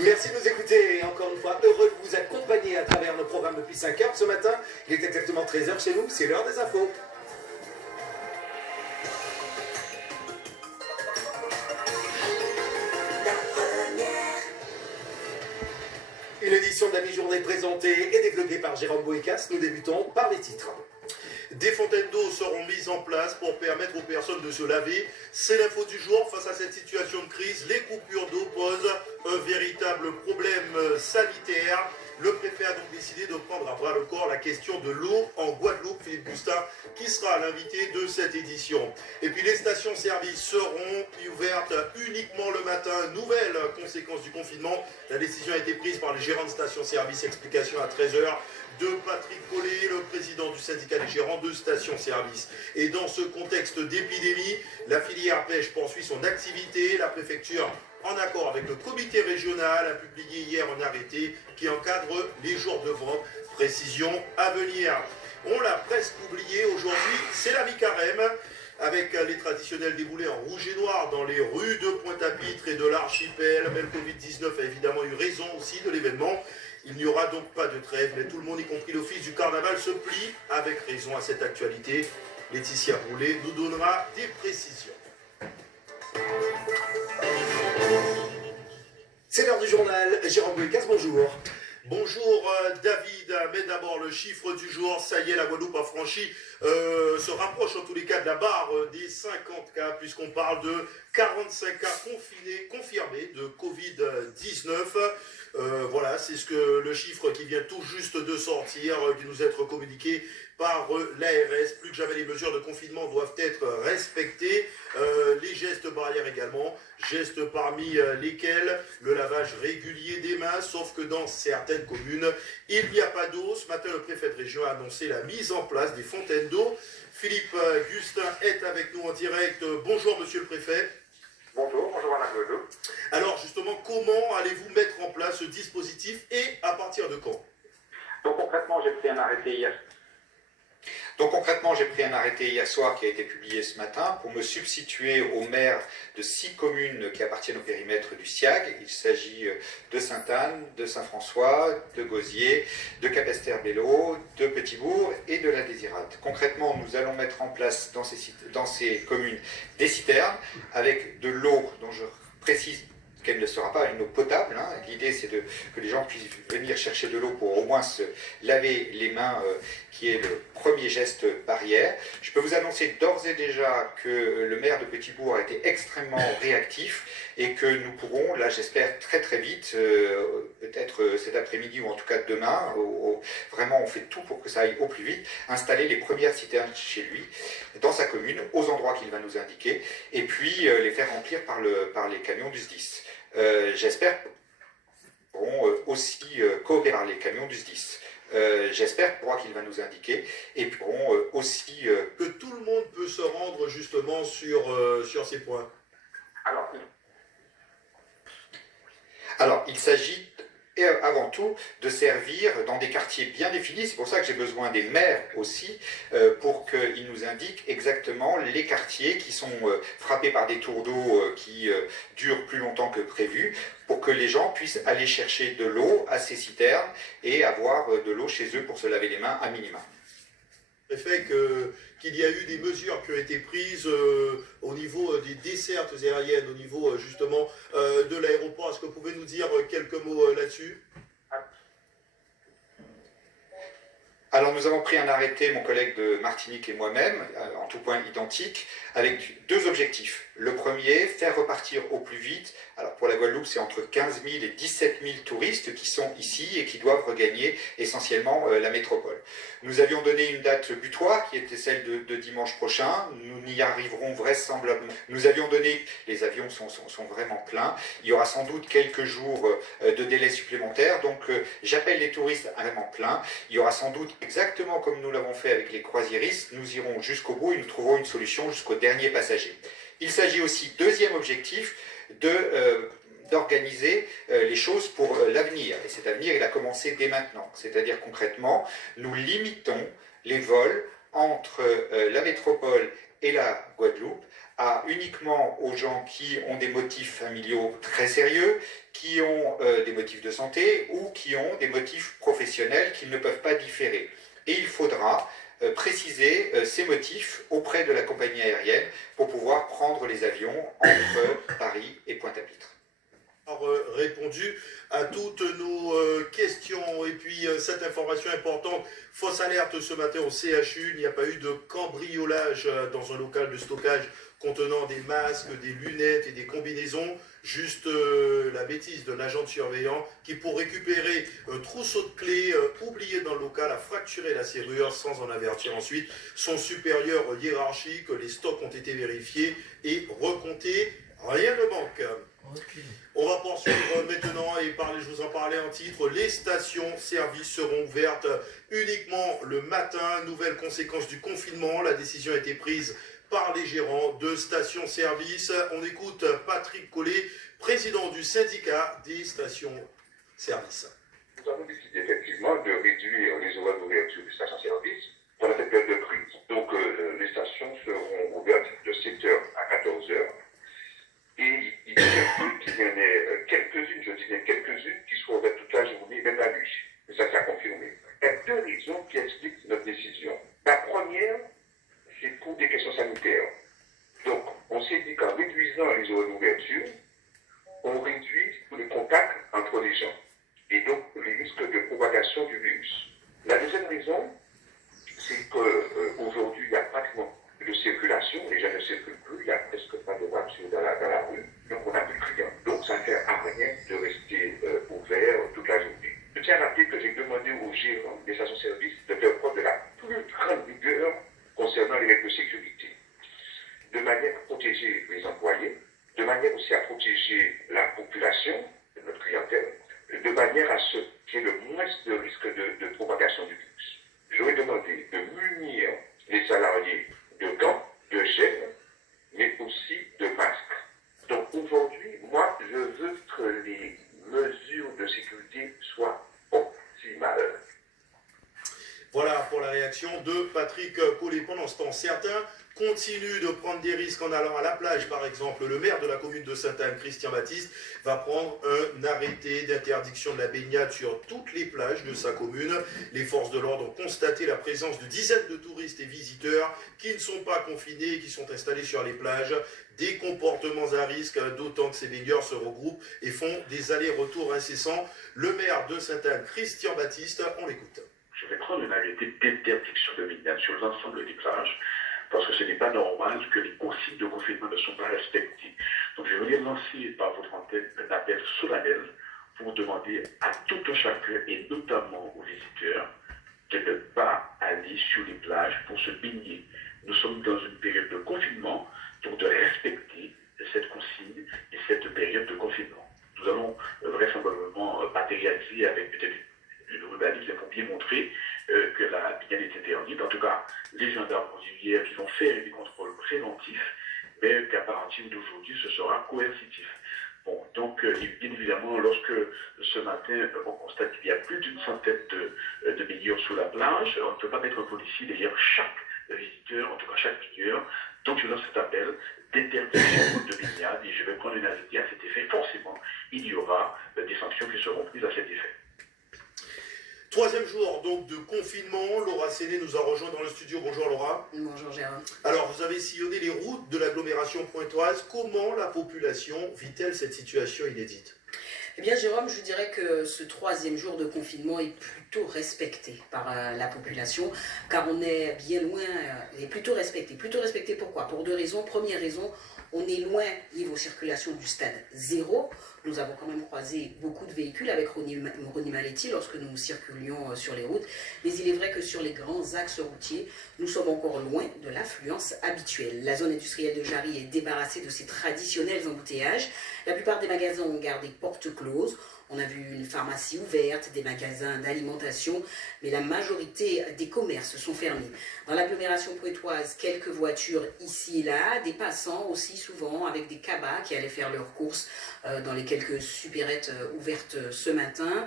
Merci de nous écouter et encore une fois, heureux de vous accompagner à travers nos programmes depuis 5 heures ce matin. Il est exactement 13 heures chez nous, c'est l'heure des infos. Une édition de la mi-journée présentée et développée par Jérôme Boécas. Nous débutons par les titres. Des fontaines d'eau seront mises en place pour permettre aux personnes de se laver. C'est l'info du jour. Face à cette situation de crise, les coupures d'eau posent un véritable problème sanitaire. Le préfet a donc décidé de prendre à bras le corps la question de l'eau en Guadeloupe. Philippe Gustin, qui sera l'invité de cette édition. Et puis les stations-service seront ouvertes uniquement le matin. Nouvelle conséquence du confinement. La décision a été prise par les gérants de stations-service. Explication à 13h. De Patrick Collet, le président du syndicat des gérants de stations-service. Et dans ce contexte d'épidémie, la filière pêche poursuit son activité. La préfecture, en accord avec le comité régional, a publié hier un arrêté qui encadre les jours de vente. Précision à venir. On l'a presque oublié, aujourd'hui, c'est la mi-carême, avec les traditionnels déboulés en rouge et noir dans les rues de Pointe-à-Pitre et de l'Archipel. Mais le Covid-19 a évidemment eu raison aussi de l'événement. Il n'y aura donc pas de trêve, mais tout le monde, y compris l'office du carnaval, se plie avec raison à cette actualité. Laetitia Broulet nous donnera des précisions. C'est l'heure du journal. Jérôme Boécas, bonjour. Bonjour David, mais d'abord le chiffre du jour, ça y est, la Guadeloupe a franchi, se rapproche en tous les cas de la barre des 50 cas, puisqu'on parle de 45 cas confirmés de Covid-19. Voilà, c'est le chiffre qui vient tout juste de sortir, qui nous être communiqué par l'ARS. Plus que jamais, les mesures de confinement doivent être respectées. Les gestes barrières également, gestes parmi lesquels le lavage régulier des mains, sauf que dans certaines communes, il n'y a pas d'eau. Ce matin, le préfet de région a annoncé la mise en place des fontaines d'eau. Philippe Gustin est avec nous en direct. Bonjour, monsieur le préfet. Bonjour à la Guadeloupe. Alors justement, comment allez-vous mettre en place ce dispositif et à partir de quand? Donc concrètement, j'ai pris un arrêté hier soir qui a été publié ce matin pour me substituer au maire de 6 communes qui appartiennent au périmètre du SIAG. Il s'agit de Sainte-Anne, de Saint-François, de Gosier, de Capesterre-Belle-Eau, de Petit-Bourg et de la Désirade. Concrètement, nous allons mettre en place dans ces communes des citernes avec de l'eau dont je précise qu'elle ne sera pas une eau potable. L'idée, c'est que les gens puissent venir chercher de l'eau pour au moins se laver les mains, qui est le premier geste barrière. Je peux vous annoncer d'ores et déjà que le maire de Petit-Bourg a été extrêmement réactif et que nous pourrons, là j'espère très très vite, peut-être cet après-midi ou en tout cas demain, vraiment on fait tout pour que ça aille au plus vite, installer les premières citernes chez lui, dans sa commune, aux endroits qu'il va nous indiquer, et puis les faire remplir par les camions du SDIS. J'espère qu'ils pourront aussi coopérer par les camions du SDIS. J'espère qu'il va nous indiquer et pourront aussi... Que tout le monde peut se rendre justement sur ces points. Alors il s'agit avant tout de servir dans des quartiers bien définis. C'est pour ça que j'ai besoin des maires aussi, pour qu'ils nous indiquent exactement les quartiers qui sont frappés par des tours d'eau qui durent plus longtemps que prévu, pour que les gens puissent aller chercher de l'eau à ces citernes et avoir de l'eau chez eux pour se laver les mains à minima. Le fait qu'il y a eu des mesures qui ont été prises au niveau des dessertes aériennes, au niveau justement de l'aéroport. Est-ce que vous pouvez nous dire quelques mots là-dessus? Alors nous avons pris un arrêté, mon collègue de Martinique et moi-même, en tout point identique, avec 2 objectifs. Le premier, faire repartir au plus vite. Alors pour la Guadeloupe, c'est entre 15 000 et 17 000 touristes qui sont ici et qui doivent regagner essentiellement la métropole. Nous avions donné une date butoir qui était celle de dimanche prochain. Nous n'y arriverons vraisemblablement. Nous avions donné, les avions sont vraiment pleins. Il y aura sans doute quelques jours de délai supplémentaire. Donc j'appelle les touristes à vraiment plein. Il y aura sans doute, exactement comme nous l'avons fait avec les croisiéristes, nous irons jusqu'au bout et nous trouverons une solution jusqu'au dernier passager. Il s'agit aussi, deuxième objectif, d'organiser les choses pour l'avenir. Et cet avenir, il a commencé dès maintenant. C'est-à-dire concrètement, nous limitons les vols entre la métropole et la Guadeloupe à uniquement aux gens qui ont des motifs familiaux très sérieux, qui ont des motifs de santé ou qui ont des motifs professionnels qu'ils ne peuvent pas différer. Et il faudra préciser ces motifs auprès de la compagnie aérienne pour pouvoir prendre les avions entre Paris et Pointe-à-Pitre. Répondu à toutes nos questions. Et puis cette information importante, fausse alerte ce matin au CHU, il n'y a pas eu de cambriolage dans un local de stockage contenant des masques, des lunettes et des combinaisons. Juste la bêtise d'un agent de surveillant qui, pour récupérer un trousseau de clés oublié dans le local, a fracturé la serrure sans en avertir ensuite son supérieur hiérarchique. Les stocks ont été vérifiés et recomptés. Rien ne manque. Okay. On va poursuivre maintenant et je vous en parlais en titre, les stations-service seront ouvertes uniquement le matin. Nouvelle conséquence du confinement, la décision a été prise par les gérants de stations-service. On écoute Patrick Collet, président du syndicat des stations-service. Nous avons décidé effectivement de réduire les horaires d'ouverture des stations-service pendant cette période de crise. Donc les stations seront ouvertes de 7h à 14h. Et il se peut qu'il y en ait quelques-unes, je dirais quelques-unes, qui soient ouvertes toute la journée, même la nuit. Et ça s'est confirmé. Il y a deux raisons qui expliquent notre décision. La première, c'est pour des questions sanitaires. Donc, on s'est dit qu'en réduisant les horaires d'ouverture, on réduit les contacts entre les gens. Et donc, les risques de propagation du virus. La deuxième raison, c'est qu'aujourd'hui, il y a pratiquement de circulation, les gens ne circulent plus, il n'y a presque pas de voitures dans la rue, donc on n'a plus de clients. Donc ça ne sert à rien de rester ouvert toute la journée. Je tiens à rappeler que j'ai demandé aux gérants des stations-service de faire preuve de la plus grande rigueur concernant les règles de sécurité, de manière à protéger les employés, de manière aussi à protéger la population, notre clientèle, de manière à ce qu'il y ait le moins de risque de propagation du virus. J'aurais demandé de munir les salariés de gants, de gel, mais aussi de masques. Donc aujourd'hui, moi, je veux que les mesures de sécurité soient optimales. Voilà pour la réaction de Patrick Collet. Pendant ce temps, certains continuent de prendre des risques en allant à la plage. Par exemple, le maire de la commune de Sainte-Anne, Christian Baptiste, va prendre un arrêté d'interdiction de la baignade sur toutes les plages de sa commune. Les forces de l'ordre ont constaté la présence de dizaines de touristes et visiteurs qui ne sont pas confinés et qui sont installés sur les plages. Des comportements à risque, d'autant que ces baigneurs se regroupent et font des allers-retours incessants. Le maire de Sainte-Anne, Christian Baptiste, on l'écoute. Je vais prendre un arrêté d'interdiction de baignade sur l'ensemble des plages, parce que ce n'est pas normal que les consignes de confinement ne sont pas respectées. Donc je voulais lancer par votre antenne un appel solennel pour demander à tout un chacun, et notamment aux visiteurs, de ne pas aller sur les plages pour se baigner. Nous sommes dans une période de confinement, donc de respecter cette consigne et cette période de confinement. Nous allons vraisemblablement matérialiser avec peut-être une rubalise pour bien montrer que la baignade est interdite. En tout cas, les gendarmes hier qui vont faire des contrôles préventifs, mais qu'à partir d'aujourd'hui, ce sera coercitif. Bon, donc, bien évidemment, lorsque ce matin, on constate qu'il y a plus d'une centaine de baigneurs sous la plage, on ne peut pas mettre un policier derrière chaque visiteur, en tout cas chaque baigneur. Donc, je lance cet appel d'interdiction de baignade et je vais prendre une arrêté à cet effet. Forcément, il y aura des sanctions qui seront prises à cet effet. Troisième jour donc de confinement, Laura Séné nous a rejoint dans le studio. Bonjour Laura. Bonjour Gérard. Alors vous avez sillonné les routes de l'agglomération pointoise. Comment la population vit-elle cette situation inédite ? Eh bien Jérôme, je dirais que ce troisième jour de confinement est plutôt respecté par la population, car on est bien loin, il est plutôt respecté. Plutôt respecté pourquoi ? Pour deux raisons. Première raison, on est loin niveau circulation du stade 0. Nous avons quand même croisé beaucoup de véhicules avec Ronnie Maletti lorsque nous circulions sur les routes. Mais il est vrai que sur les grands axes routiers, nous sommes encore loin de l'affluence habituelle. La zone industrielle de Jarry est débarrassée de ses traditionnels embouteillages. La plupart des magasins ont gardé portes closes. On a vu une pharmacie ouverte, des magasins d'alimentation, mais la majorité des commerces sont fermés. Dans l'agglomération pointoise, quelques voitures ici et là, des passants aussi souvent avec des cabas qui allaient faire leurs courses dans lesquels quelques supérettes ouvertes ce matin,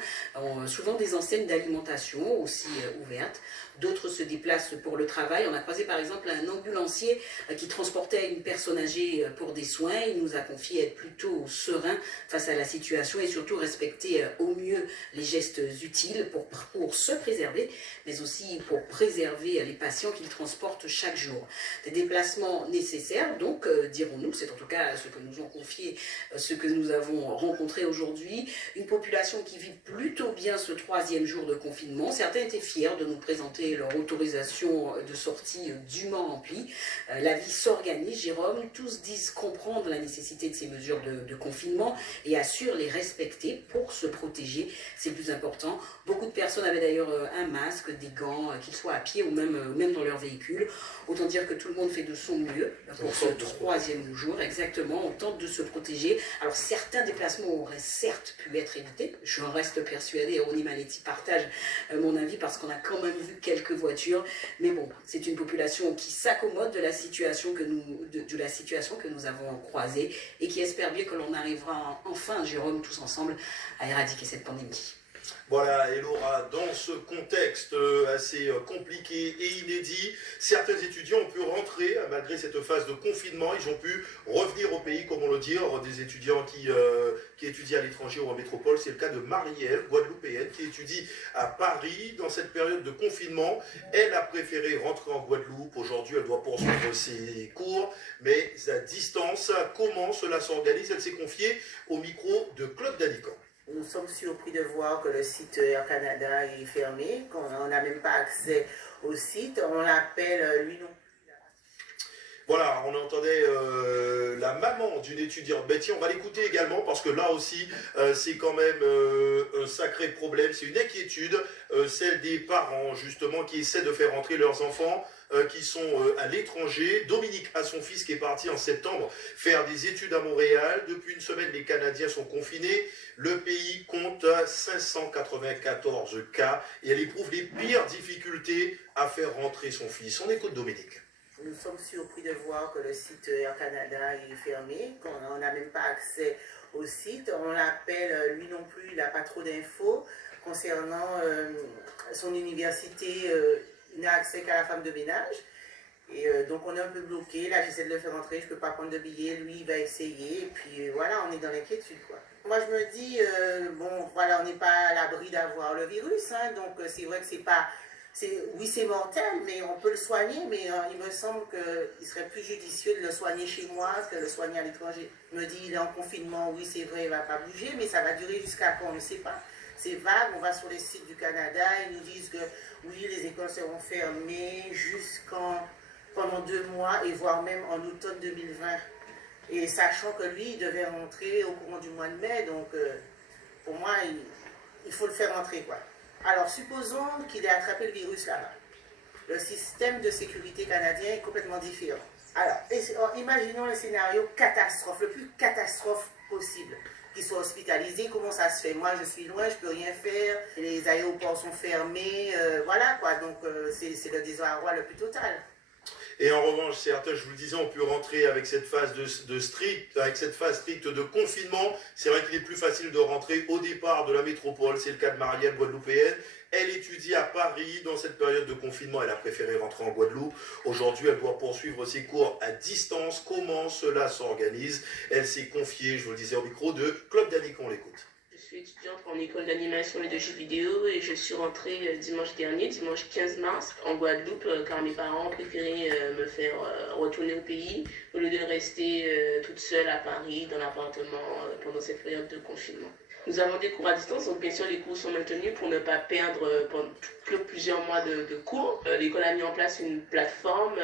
souvent des enseignes d'alimentation aussi ouvertes. D'autres se déplacent pour le travail. On a croisé par exemple un ambulancier qui transportait une personne âgée pour des soins. Il nous a confié être plutôt serein face à la situation et surtout respecter au mieux les gestes utiles pour se préserver, mais aussi pour préserver les patients qu'il transporte chaque jour. Des déplacements nécessaires, donc, dirons-nous, c'est en tout cas ce que nous ont confié, ce que nous avons rencontré aujourd'hui. Une population qui vit plutôt bien ce 3e jour de confinement. Certains étaient fiers de nous présenter leur autorisation de sortie dûment remplie. La vie s'organise, Jérôme. Tous disent comprendre la nécessité de ces mesures de confinement et assurent les respecter pour se protéger. C'est le plus important. Beaucoup de personnes avaient d'ailleurs un masque, des gants, qu'ils soient à pied ou même dans leur véhicule. Autant dire que tout le monde fait de son mieux pour ce 3e jour. Exactement, on tente de se protéger. Alors certains déplacements auraient certes pu être évités. Je reste persuadée, Ronnie Maletti partage mon avis parce qu'on a quand même vu quelques voitures. Mais bon, c'est une population qui s'accommode de la situation que nous avons croisée et qui espère bien que l'on arrivera enfin, Jérôme, tous ensemble, à éradiquer cette pandémie. Voilà, et Laura, dans ce contexte assez compliqué et inédit, certains étudiants ont pu rentrer, malgré cette phase de confinement, ils ont pu revenir au pays, comme on le dit, des étudiants qui étudient à l'étranger ou en métropole. C'est le cas de Marielle, guadeloupéenne, qui étudie à Paris. Dans cette période de confinement, elle a préféré rentrer en Guadeloupe. Aujourd'hui, elle doit poursuivre ses cours, mais à distance. Comment cela s'organise? Elle s'est confiée au micro de Claude Danican. Nous sommes surpris de voir que le site Air Canada est fermé, qu'on n'a même pas accès au site. On l'appelle lui non. Voilà, on entendait la maman d'une étudiante. Ben tiens, on va l'écouter également parce que là aussi, c'est quand même un sacré problème. C'est une inquiétude, celle des parents justement qui essaient de faire rentrer leurs enfants qui sont à l'étranger. Dominique a son fils qui est parti en septembre faire des études à Montréal. Depuis une semaine, les Canadiens sont confinés. Le pays compte 594 cas et elle éprouve les pires difficultés à faire rentrer son fils. On écoute Dominique. Nous sommes surpris de voir que le site Air Canada est fermé, qu'on n'a même pas accès au site. On l'appelle, lui non plus, il n'a pas trop d'infos concernant son université. Il n'a accès qu'à la femme de ménage. Et donc on est un peu bloqué. Là, j'essaie de le faire rentrer, je ne peux pas prendre de billets. Lui, il va essayer. Et puis voilà, on est dans l'inquiétude, quoi. Moi, je me dis, bon, voilà, on n'est pas à l'abri d'avoir le virus. Hein, donc c'est vrai que c'est pas... Oui, c'est mortel, mais on peut le soigner, mais il me semble qu'il serait plus judicieux de le soigner chez moi que de le soigner à l'étranger. Je me dis, il est en confinement, oui, c'est vrai, il ne va pas bouger, mais ça va durer jusqu'à quand, on ne sait pas. C'est vague, on va sur les sites du Canada, ils nous disent que oui, les écoles seront fermées pendant 2 mois, et voire même en automne 2020. Et sachant que lui, il devait rentrer au courant du mois de mai, donc pour moi, il faut le faire rentrer, quoi. Alors, supposons qu'il ait attrapé le virus là-bas. Le système de sécurité canadien est complètement différent. Alors, imaginons le scénario catastrophe, le plus catastrophe possible. Qu'il soit hospitalisé, comment ça se fait? Moi, je suis loin, je ne peux rien faire. Les aéroports sont fermés, voilà quoi. Donc, c'est le désarroi le plus total. Et en revanche, certains, je vous le disais, ont pu rentrer avec cette phase stricte de confinement. C'est vrai qu'il est plus facile de rentrer au départ de la métropole. C'est le cas de Marielle, guadeloupéenne. Elle étudie à Paris. Dans cette période de confinement, elle a préféré rentrer en Guadeloupe. Aujourd'hui, elle doit poursuivre ses cours à distance. Comment cela s'organise? Elle s'est confiée, je vous le disais, au micro de Claude Danican. On l'écoute. Je suis étudiante en école d'animation et de jeux vidéo et je suis rentrée dimanche dernier, dimanche 15 mars, en Guadeloupe, car mes parents ont préféré me faire retourner au pays au lieu de rester toute seule à Paris dans l'appartement pendant cette période de confinement. Nous avons des cours à distance, donc bien sûr les cours sont maintenus pour ne pas perdre pendant plusieurs mois de cours. L'école a mis en place une plateforme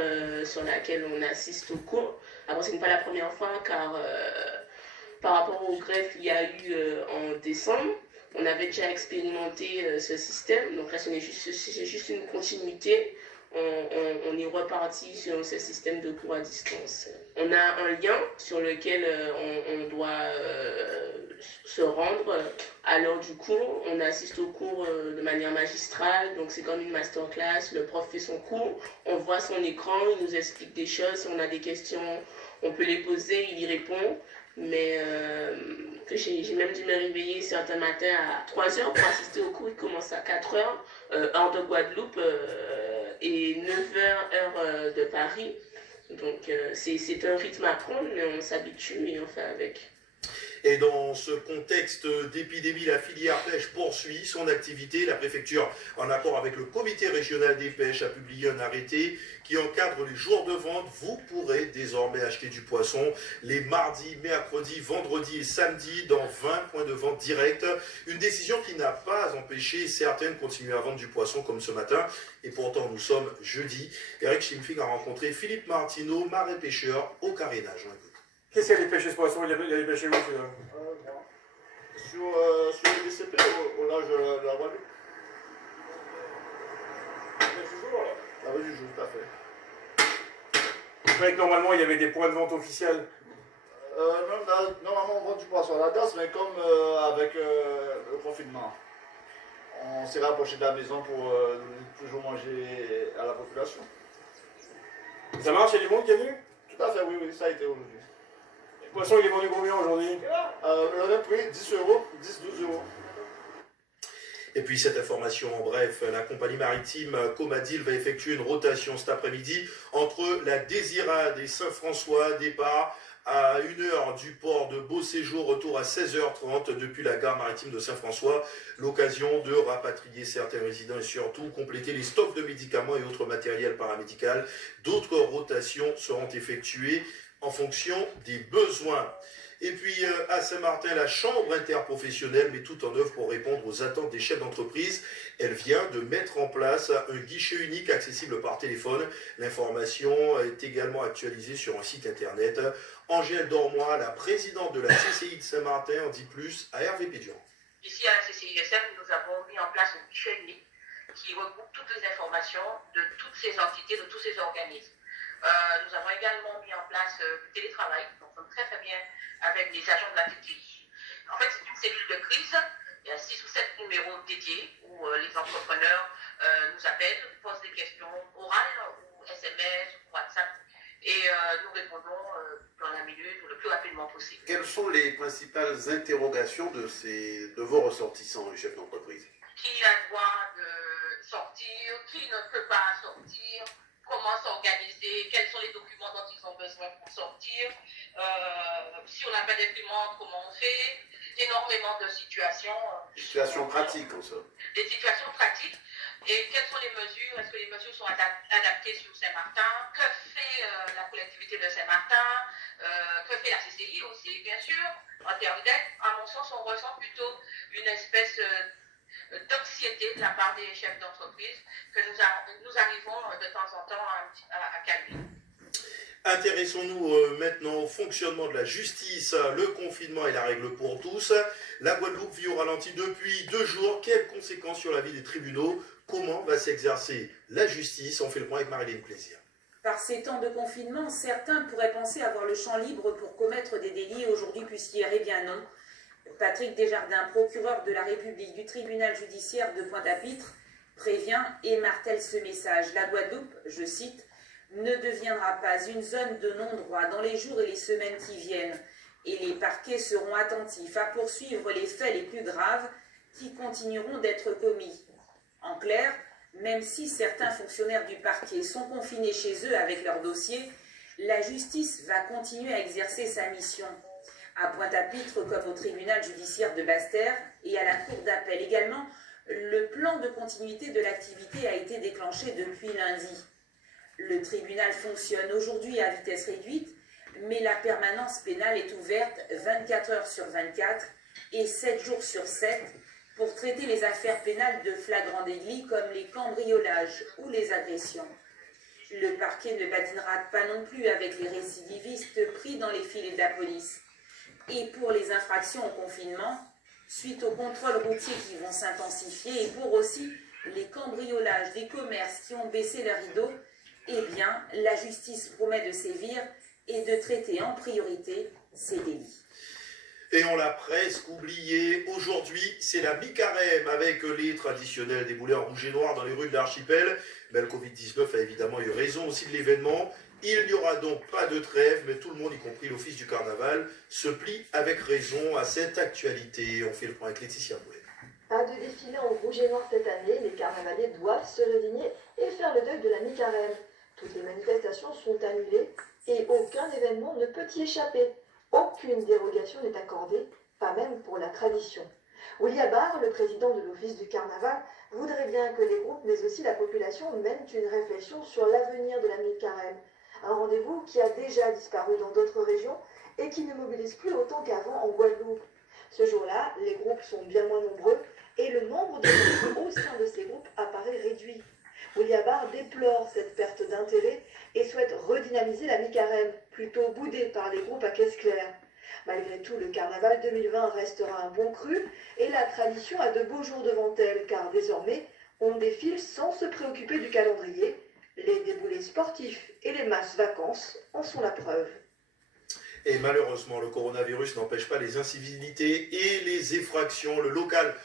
sur laquelle on assiste aux cours. Après, ce n'est pas la première fois car... par rapport au greffe qu'il y a eu en décembre, on avait déjà expérimenté ce système. Donc là, c'est juste une continuité. On est reparti sur ce système de cours à distance. On a un lien sur lequel on doit se rendre à l'heure du cours. On assiste au cours de manière magistrale, donc c'est comme une masterclass. Le prof fait son cours, on voit son écran, il nous explique des choses. Si on a des questions, on peut les poser, il y répond. mais que j'ai même dû me réveiller certains matins à 3 heures pour assister au cours qui commence à 4 heures, heure de Guadeloupe, et 9 heures, heure de Paris. Donc c'est un rythme à prendre, mais on s'habitue et on fait avec. Et dans ce contexte d'épidémie, la filière pêche poursuit son activité. La préfecture, en accord avec le comité régional des pêches, a publié un arrêté qui encadre les jours de vente. Vous pourrez désormais acheter du poisson les mardis, mercredis, vendredis et samedis dans 20 points de vente directs. Une décision qui n'a pas empêché certaines de continuer à vendre du poisson comme ce matin. Et pourtant, nous sommes jeudi. Eric Schimfing a rencontré Philippe Martineau, marin pêcheur au carénage. Qu'est-ce qu'il y a des pêches ce poisson? Il y a des pêches où sur le DCP, au large de la Guadeloupe. La rue du jour, tout à fait. Je croyais que normalement il y avait des points de vente officiels. Normalement on vend du poisson à la tasse, mais comme avec le confinement, on s'est rapproché de la maison pour toujours manger à la population. Ça marche? Il y a du monde qui est venu? Tout à fait, oui, ça a été aujourd'hui. Le poisson il est vendu combien aujourd'hui? Le même prix, 10 euros, 10-12 euros. Et puis cette information en bref, la compagnie maritime Comadil va effectuer une rotation cet après-midi entre la Désirade et Saint-François, départ à 1h du port de Beau Séjour, retour à 16h30 depuis la gare maritime de Saint-François. L'occasion de rapatrier certains résidents et surtout compléter les stocks de médicaments et autres matériels paramédical. D'autres rotations seront effectuées en fonction des besoins. Et puis à Saint-Martin, la chambre interprofessionnelle met tout en œuvre pour répondre aux attentes des chefs d'entreprise. Elle vient de mettre en place un guichet unique accessible par téléphone. L'information est également actualisée sur un site internet. Angèle Dormois, la présidente de la CCI de Saint-Martin, en dit plus à Hervé Pédian. Ici à la CCISM, nous avons mis en place un guichet unique qui regroupe toutes les informations de toutes ces entités, de tous ces organismes. Nous avons également mis en place le télétravail, donc on fonctionne très très bien avec les agents de la TTI. En fait, c'est une cellule de crise. Il y a 6 ou 7 numéros dédiés où les entrepreneurs nous appellent, nous posent des questions orales ou SMS ou WhatsApp et nous répondons dans la minute ou le plus rapidement possible. Quelles sont les principales interrogations de vos ressortissants, les chefs d'entreprise? Qui a le droit de sortir, qui ne peut pas sortir, comment s'organiser, quels sont les documents dont ils ont besoin pour sortir, si on n'a pas d'imprimante, comment on fait, énormément de situations. Situations pratiques en somme. Des situations pratiques. Et quelles sont les mesures? Est-ce que les mesures sont adaptées sur Saint-Martin? Que fait la collectivité de Saint-Martin? Que fait la CCI aussi, bien sûr? En termes d'aide, à mon sens, on ressent plutôt une espèce d'anxiété de la part des chefs d'entreprise que nous arrivons de temps en temps à calmer. Intéressons-nous maintenant au fonctionnement de la justice. Le confinement est la règle pour tous. La Guadeloupe vit au ralenti depuis 2 jours. Quelles conséquences sur la vie des tribunaux? Comment va s'exercer la justice? On fait le point avec Marilyn Plaisir. Par ces temps de confinement, certains pourraient penser avoir le champ libre pour commettre des délits aujourd'hui puisqu'hier, eh bien non. Patrick Desjardins, procureur de la République du tribunal judiciaire de Pointe-à-Pitre, prévient et martèle ce message. La Guadeloupe, je cite, ne deviendra pas une zone de non-droit dans les jours et les semaines qui viennent, et les parquets seront attentifs à poursuivre les faits les plus graves qui continueront d'être commis. En clair, même si certains fonctionnaires du parquet sont confinés chez eux avec leur dossier, la justice va continuer à exercer sa mission. À Pointe-à-Pitre comme au tribunal judiciaire de Basse-Terre et à la cour d'appel également, le plan de continuité de l'activité a été déclenché depuis lundi. Le tribunal fonctionne aujourd'hui à vitesse réduite, mais la permanence pénale est ouverte 24 heures sur 24 et 7 jours sur 7 pour traiter les affaires pénales de flagrant délit comme les cambriolages ou les agressions. Le parquet ne badinera pas non plus avec les récidivistes pris dans les filets de la police. Et pour les infractions au confinement, suite aux contrôles routiers qui vont s'intensifier et pour aussi les cambriolages des commerces qui ont baissé leurs rideaux, eh bien, la justice promet de sévir et de traiter en priorité ces délits. Et on l'a presque oublié, aujourd'hui c'est la mi-carême avec les traditionnels déboulés en rouge et noir dans les rues de l'archipel. Mais le Covid-19 a évidemment eu raison aussi de l'événement. Il n'y aura donc pas de trêve, mais tout le monde, y compris l'Office du Carnaval, se plie avec raison à cette actualité. On fait le point avec Laetitia Boulet. Pas de défilé en rouge et noir cette année, les carnavaliers doivent se résigner et faire le deuil de la mi-carême. Toutes les manifestations sont annulées et aucun événement ne peut y échapper. Aucune dérogation n'est accordée, pas même pour la tradition. William Barr, le président de l'Office du Carnaval, voudrait bien que les groupes, mais aussi la population, mènent une réflexion sur l'avenir de la mi-carême. Un rendez-vous qui a déjà disparu dans d'autres régions et qui ne mobilise plus autant qu'avant en Guadeloupe. Ce jour-là, les groupes sont bien moins nombreux et le nombre de groupes au sein de ces groupes apparaît réduit. William Barr déplore cette perte d'intérêt et souhaite redynamiser la mi-carême, plutôt boudée par les groupes à caisse claire. Malgré tout, le carnaval 2020 restera un bon cru et la tradition a de beaux jours devant elle, car désormais, on défile sans se préoccuper du calendrier. Les déboulés sportifs et les masses vacances en sont la preuve. Et malheureusement, le coronavirus n'empêche pas les incivilités et les effractions. Le local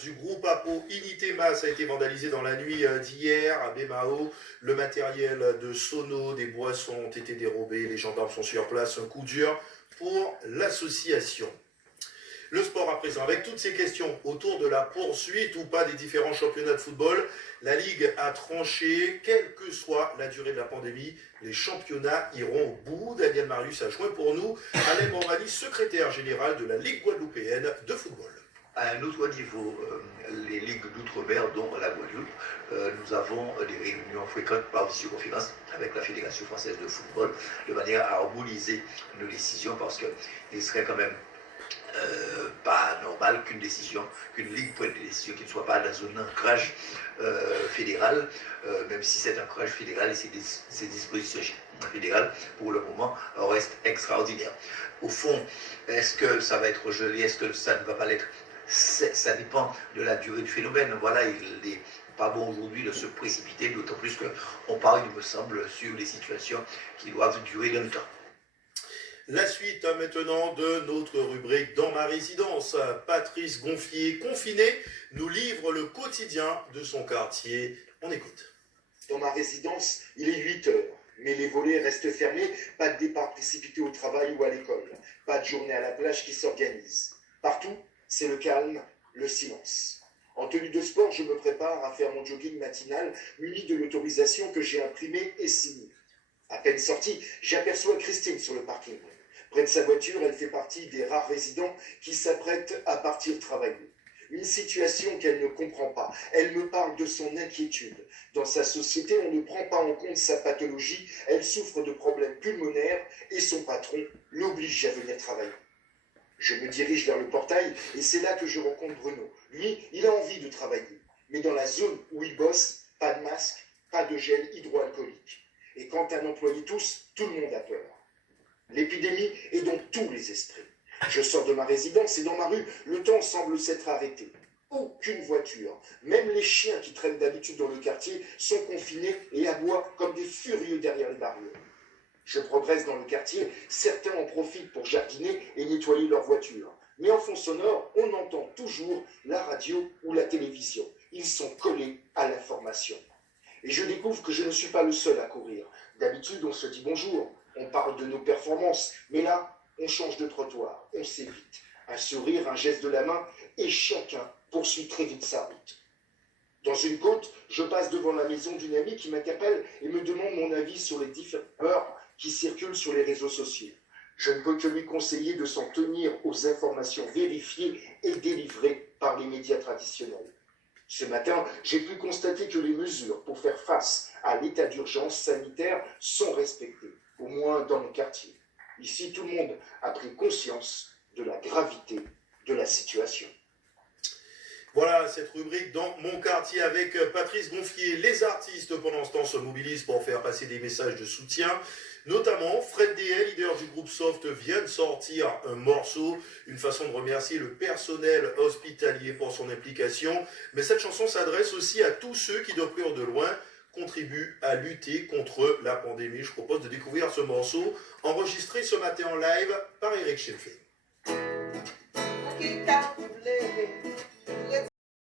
du groupe APO Unité Masse a été vandalisé dans la nuit d'hier à Bémao. Le matériel de sono, des boissons ont été dérobés. Les gendarmes sont sur place. Un coup dur pour l'association. Le sport à présent, avec toutes ces questions autour de la poursuite ou pas des différents championnats de football, la Ligue a tranché, quelle que soit la durée de la pandémie, les championnats iront au bout. Daniel Marius a joint pour nous Alain Morali, secrétaire général de la Ligue guadeloupéenne de football. À un autre niveau, les ligues d'outre-mer, dont la Guadeloupe, nous avons des réunions fréquentes par visioconférence avec la Fédération française de football, de manière à harmoniser nos décisions, parce qu'il serait quand même pas normal qu'une ligue prenne des décisions qui ne soient pas dans un ancrage fédéral, même si cet ancrage fédéral et ces dispositions fédérales, pour le moment, restent extraordinaires. Au fond, est-ce que ça va être gelé, est-ce que ça ne va pas l'être? Ça dépend de la durée du phénomène. Voilà, il n'est pas bon aujourd'hui de se précipiter, d'autant plus qu'on parle, il me semble, sur des situations qui doivent durer dans le temps. La suite maintenant de notre rubrique Dans ma résidence. Patrice Gonflier, confiné, nous livre le quotidien de son quartier. On écoute. Dans ma résidence, il est 8 heures, mais les volets restent fermés. Pas de départ précipité au travail ou à l'école. Pas de journée à la plage qui s'organise. Partout, c'est le calme, le silence. En tenue de sport, je me prépare à faire mon jogging matinal, muni de l'autorisation que j'ai imprimée et signée. À peine sortie, j'aperçois Christine sur le parking. Près de sa voiture, elle fait partie des rares résidents qui s'apprêtent à partir travailler. Une situation qu'elle ne comprend pas. Elle me parle de son inquiétude. Dans sa société, on ne prend pas en compte sa pathologie. Elle souffre de problèmes pulmonaires et son patron l'oblige à venir travailler. Je me dirige vers le portail et c'est là que je rencontre Bruno. Lui, il a envie de travailler. Mais dans la zone où il bosse, pas de masque, pas de gel hydroalcoolique. Et quand un employé tousse, tout le monde a peur. L'épidémie est dans tous les esprits. Je sors de ma résidence et dans ma rue, le temps semble s'être arrêté. Aucune voiture, même les chiens qui traînent d'habitude dans le quartier, sont confinés et aboient comme des furieux derrière les barrières. Je progresse dans le quartier, certains en profitent pour jardiner et nettoyer leur voiture. Mais en fond sonore, on entend toujours la radio ou la télévision. Ils sont collés à l'information. Et je découvre que je ne suis pas le seul à courir. D'habitude, on se dit bonjour, on parle de nos performances, mais là, on change de trottoir, on s'évite. Un sourire, un geste de la main, et chacun poursuit très vite sa route. Dans une côte, je passe devant la maison d'une amie qui m'interpelle et me demande mon avis sur les différentes peurs qui circulent sur les réseaux sociaux. Je ne peux que lui conseiller de s'en tenir aux informations vérifiées et délivrées par les médias traditionnels. Ce matin, j'ai pu constater que les mesures pour faire face à l'état d'urgence sanitaire sont respectées, au moins dans mon quartier. Ici, tout le monde a pris conscience de la gravité de la situation. Voilà cette rubrique dans mon quartier avec Patrice Gonflier. Les artistes, pendant ce temps, se mobilisent pour faire passer des messages de soutien. Notamment, Fred DL, leader du groupe Soft, vient de sortir un morceau, une façon de remercier le personnel hospitalier pour son implication. Mais cette chanson s'adresse aussi à tous ceux qui, de près ou de loin, contribuent à lutter contre la pandémie. Je propose de découvrir ce morceau, enregistré ce matin en live par Eric Scheffel.